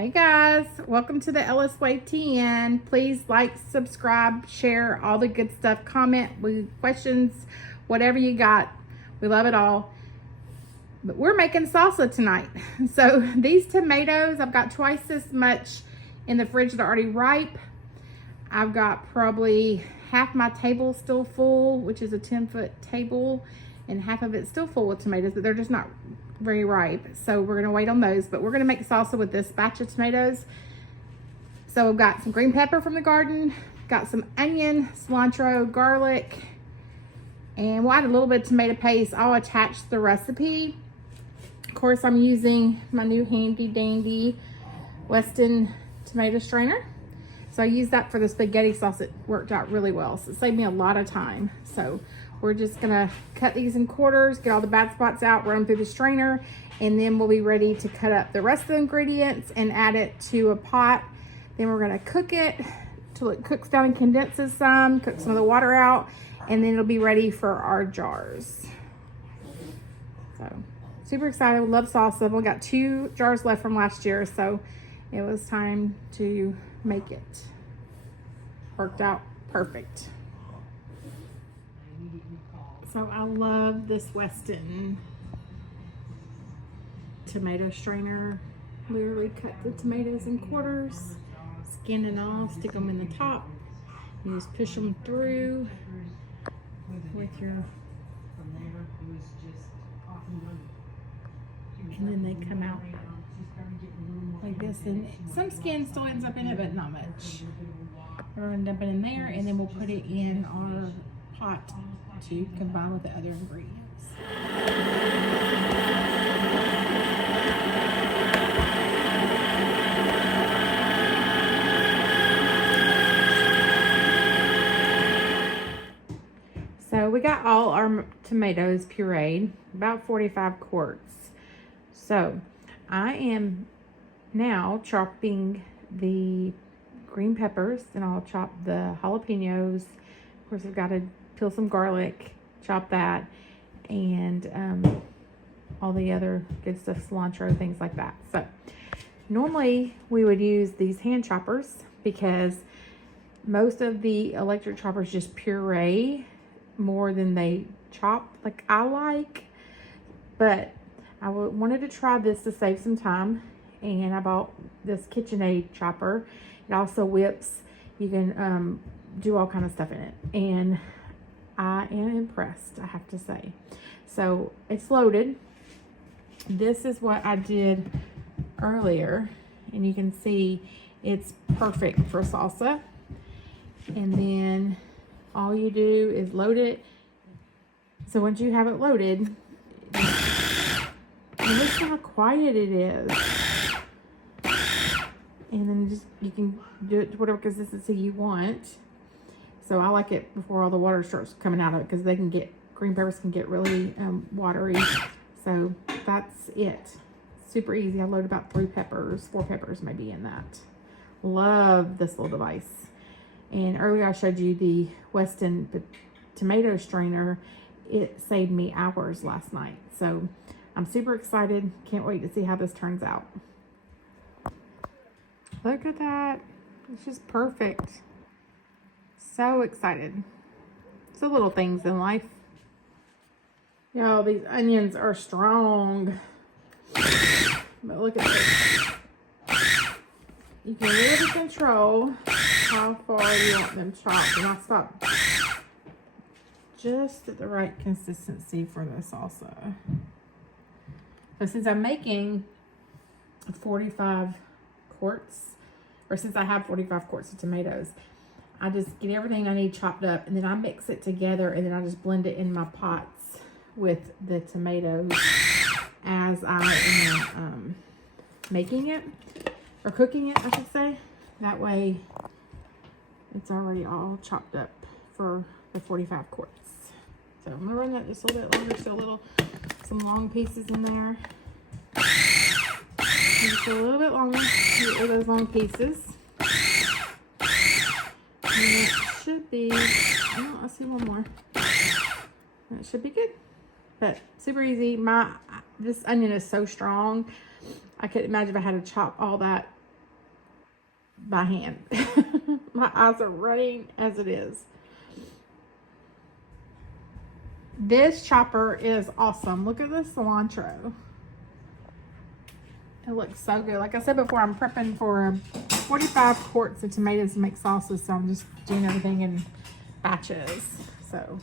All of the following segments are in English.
Hey guys, welcome to the Ellis Way TN. Please like, subscribe, share, all the good stuff, comment with questions, whatever you got. We love it all. But we're making salsa tonight. So these tomatoes, I've got twice as much in the fridge that are already ripe. I've got probably half my table still full, which is a 10-foot table, and half of it's still full with tomatoes, but they're just not very ripe. So we're gonna wait on those, but we're gonna make salsa with this batch of tomatoes. So I've got some green pepper from the garden, got some onion, cilantro, garlic, and we'll add a little bit of tomato paste. I'll attach the recipe. Of course, I'm using my new handy dandy Weston tomato strainer. So I used that for the spaghetti sauce. It worked out really well. So it saved me a lot of time. So we're just gonna cut these in quarters, get all the bad spots out, run them through the strainer, and then we'll be ready to cut up the rest of the ingredients and add it to a pot. Then we're gonna cook it till it cooks down and condenses some, cook some of the water out, and then it'll be ready for our jars. So super excited, love salsa. We've got 2 jars left from last year, so it was time to make it. Worked out perfect. So I love this Weston tomato strainer. Literally cut the tomatoes in quarters, skin and all, stick them in the top. You just push them through with your, and then they come out like this. And some skin still ends up in it, but not much. We're gonna dump it in there, and then we'll put it in our pot to combine with the other ingredients. So we got all our tomatoes pureed, about 45 quarts. So I am now chopping the green peppers, and I'll chop the jalapeños. Of course, I've got to peel some garlic, chop that, and all the other good stuff, cilantro, things like that. So normally we would use these hand choppers because most of the electric choppers just puree more than they chop like I like. But I wanted to try this to save some time, and I bought this KitchenAid chopper. It also whips. You can do all kind of stuff in it, and I am impressed, I have to say. So it's loaded. This is what I did earlier, and you can see it's perfect for salsa. And then all you do is load it. So once you have it loaded, look how quiet it is. And then just, you can do it to whatever consistency you want. So I like it before all the water starts coming out of it, because they can get, green peppers can get really watery. So that's it. Super easy. I load about 4 peppers maybe in that. Love this little device. And earlier I showed you the Weston tomato strainer. It saved me hours last night. So I'm super excited. Can't wait to see how this turns out. Look at that. It's just perfect. So excited. It's the little things in life. Y'all, these onions are strong. But look at this. You can really control how far you want them chopped. And I stopped just at the right consistency for the salsa. So since I'm making 45 quarts, or since I have 45 quarts of tomatoes, I just get everything I need chopped up, and then I mix it together, and then I just blend it in my pots with the tomatoes as I am making it, or cooking it, I should say. That way it's already all chopped up for the 45 quarts. So I'm gonna run that just a little bit longer, so some long pieces in there. Just a little bit longer, get rid of those long pieces. And it should be, oh, I see one more. That should be good. But super easy. This onion is so strong. I could imagine if I had to chop all that by hand. My eyes are running as it is. This chopper is awesome. Look at this cilantro. It looks so good. Like I said before, I'm prepping for 45 quarts of tomatoes to make salsa, so I'm just doing everything in batches. So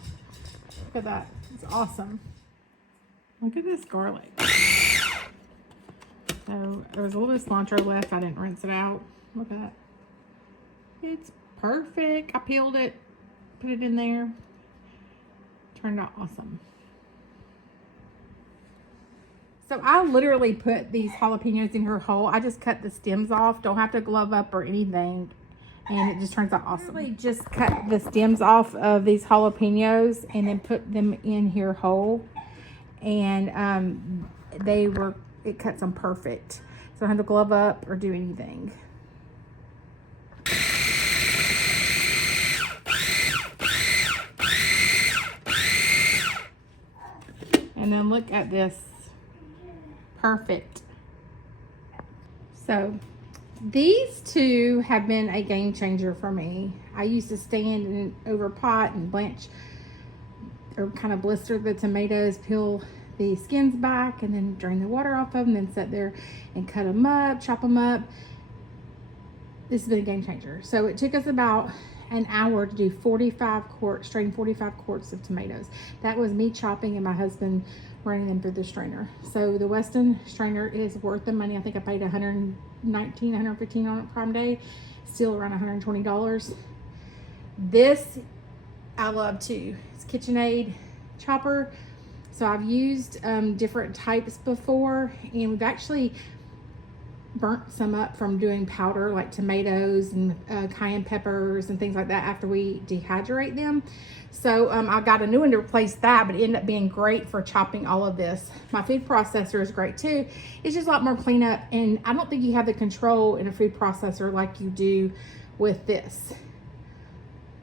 look at that. It's awesome. Look at this garlic. So there was a little bit of cilantro left. I didn't rinse it out. Look at that. It's perfect. I peeled it, put it in there. Turned out awesome. So I literally put these jalapenos in her whole. I just cut the stems off. Don't have to glove up or anything. And it just turns out awesome. I really just cut the stems off of these jalapenos and then put them in here whole. And it cuts them perfect. So I don't have to glove up or do anything. And then look at this. Perfect. So these two have been a game changer for me. I used to stand in over pot and blanch or kind of blister the tomatoes, peel the skins back, and then drain the water off of them, then sit there and cut them up, chop them up. This has been a game changer. So it took us about an hour to do 45 quarts, strain 45 quarts of tomatoes. That was me chopping and my husband running them through the strainer. So the Weston strainer is worth the money. I think I paid $119, $115 on it Prime Day, still around $120. This I love too. It's KitchenAid chopper. So I've used different types before, and we've actually burnt some up from doing powder like tomatoes and cayenne peppers and things like that after we dehydrate them. So I got a new one to replace that, but it ended up being great for chopping all of this. My food processor is great too. It's just a lot more cleanup, and I don't think you have the control in a food processor like you do with this.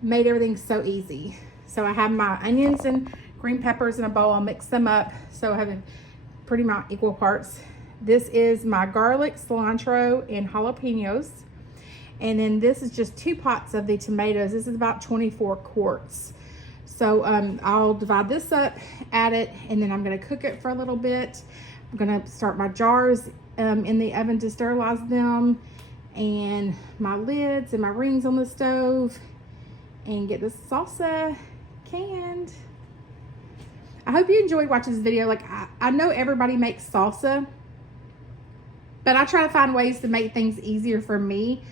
Made everything so easy. So I have my onions and green peppers in a bowl. I'll mix them up so I have pretty much equal parts. This is my garlic, cilantro, and jalapenos. And then this is just 2 pots of the tomatoes. This is about 24 quarts. So I'll divide this up, add it, and then I'm gonna cook it for a little bit. I'm gonna start my jars in the oven to sterilize them, and my lids and my rings on the stove, and get this salsa canned. I hope you enjoyed watching this video. Like I know everybody makes salsa, but I try to find ways to make things easier for me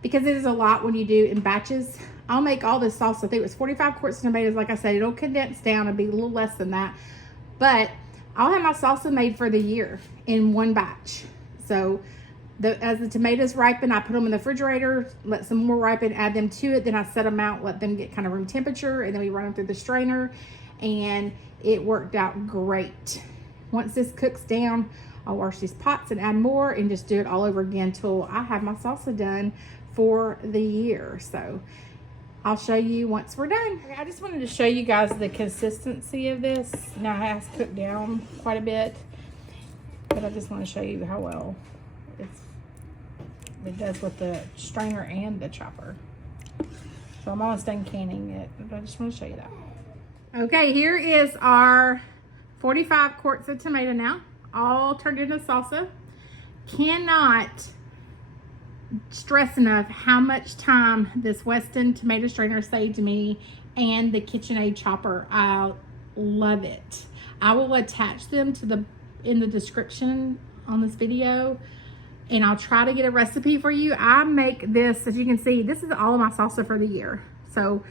because it is a lot when you do in batches. I'll make all this salsa. I think it was 45 quarts of tomatoes. Like I said, it'll condense down and be a little less than that. But I'll have my salsa made for the year in one batch. So as the tomatoes ripen, I put them in the refrigerator, let some more ripen, add them to it. Then I set them out, let them get kind of room temperature, and then we run them through the strainer. And it worked out great. Once this cooks down, I'll wash these pots and add more and just do it all over again until I have my salsa done for the year. So I'll show you once we're done. I just wanted to show you guys the consistency of this. Now it has cooked down quite a bit, but I just want to show you how well it does with the strainer and the chopper. So I'm almost done canning it, but I just want to show you that. Okay, here is our 45 quarts of tomato now, all turned into salsa. Cannot stress enough how much time this Weston tomato strainer saved me and the KitchenAid chopper. I love it. I will attach them to in the description on this video, and I'll try to get a recipe for you. I make this, as you can see, this is all of my salsa for the year. So,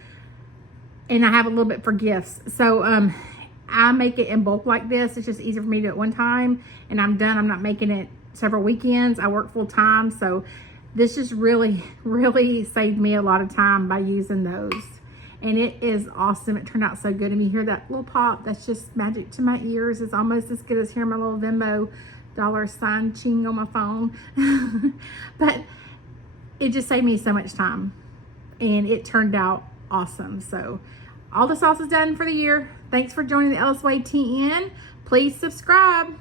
and I have a little bit for gifts. So I make it in bulk like this. It's just easier for me to do it one time and I'm done. I'm not making it several weekends. I work full time. So this just really, really saved me a lot of time by using those. And it is awesome. It turned out so good. And you hear that little pop, that's just magic to my ears. It's almost as good as hearing my little Venmo $ ching on my phone. But it just saved me so much time. And it turned out awesome. So all the sauce is done for the year. Thanks for joining the Ellis Way TN. Please subscribe.